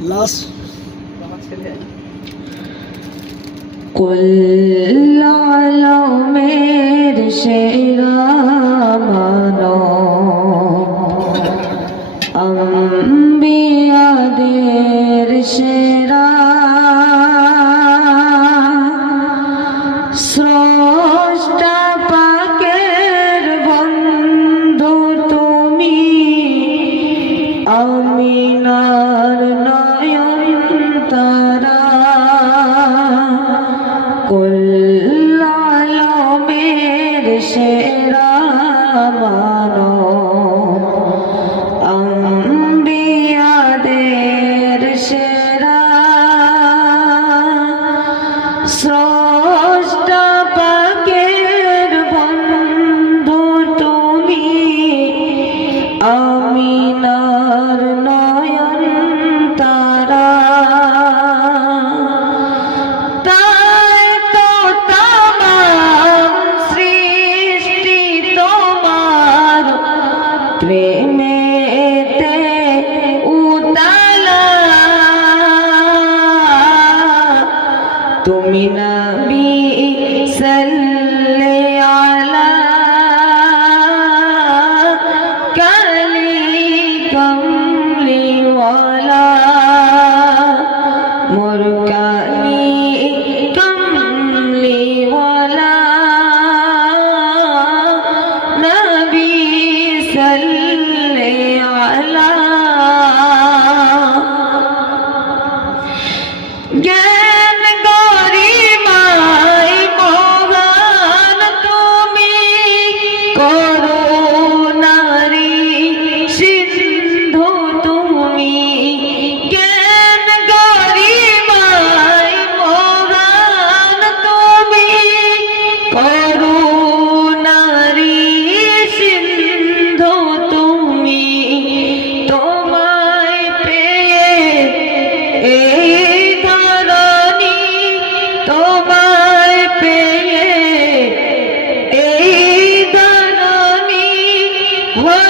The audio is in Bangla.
লাস্ট কুল আলমের সেরা মানো। অম্বিয়াদের সেরা তারা কল্লালমের সেরা মানো আম্বিয়াদের সেরা শ্র প্রেমেতে উতালা। তুমি নবী সাল্লে আলা কালি কমলি ওয়া Woo!